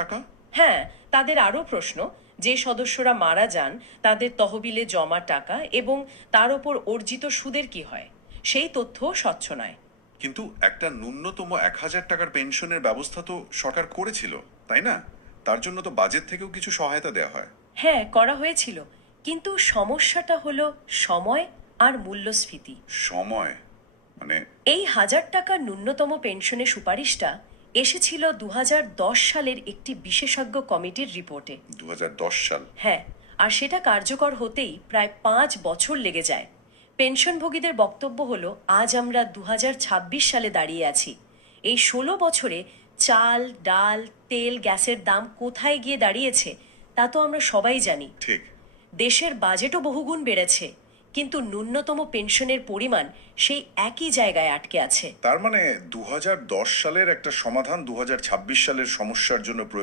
টাকা? হ্যাঁ, তাদের আরও প্রশ্ন, যে সদস্যরা মারা যান তাদের তহবিলে জমা টাকা এবং তার ওপর অর্জিত সুদের কি হয় সেই তথ্য স্বচ্ছ নয়। কিন্তু একটা ন্যূনতম 1,000 টাকার পেনশনের ব্যবস্থা তো সরকার করেছিল, তাই না? তার জন্য তো বাজেট থেকেও কিছু সহায়তা দেওয়া হয়। হ্যাঁ, করা হয়েছিল, কিন্তু সমস্যাটা হলো সময় আর মূল্যস্ফীতি। সময় মানে? এই 1,000 টাকা ন্যূনতম পেনশনের সুপারিশটা এসেছিল 2010 সালের একটি বিশেষজ্ঞ কমিটির রিপোর্টে। 2010 সাল? হ্যাঁ, আর সেটা কার্যকর হতেই প্রায় 5 বছর লেগে যায়। পেনশনভোগীদের বক্তব্য হলো, আজ আমরা 2026 সালে দাঁড়িয়ে আছি। এই 16 বছরে চাল, ডাল, তেল, গ্যাসের দাম কোথায় গিয়ে দাঁড়িয়েছে তা তো আমরা সবাই জানি। ঠিক। দেশের বাজেটও বহুগুণ বেড়েছে, কিন্তু ন্যূনতম পেনশনের পরিমাণ সেই একই জায়গায় আটকে আছে। তার মানে 2010 সালের একটা সমাধান 2026 সালের সমস্যার জন্য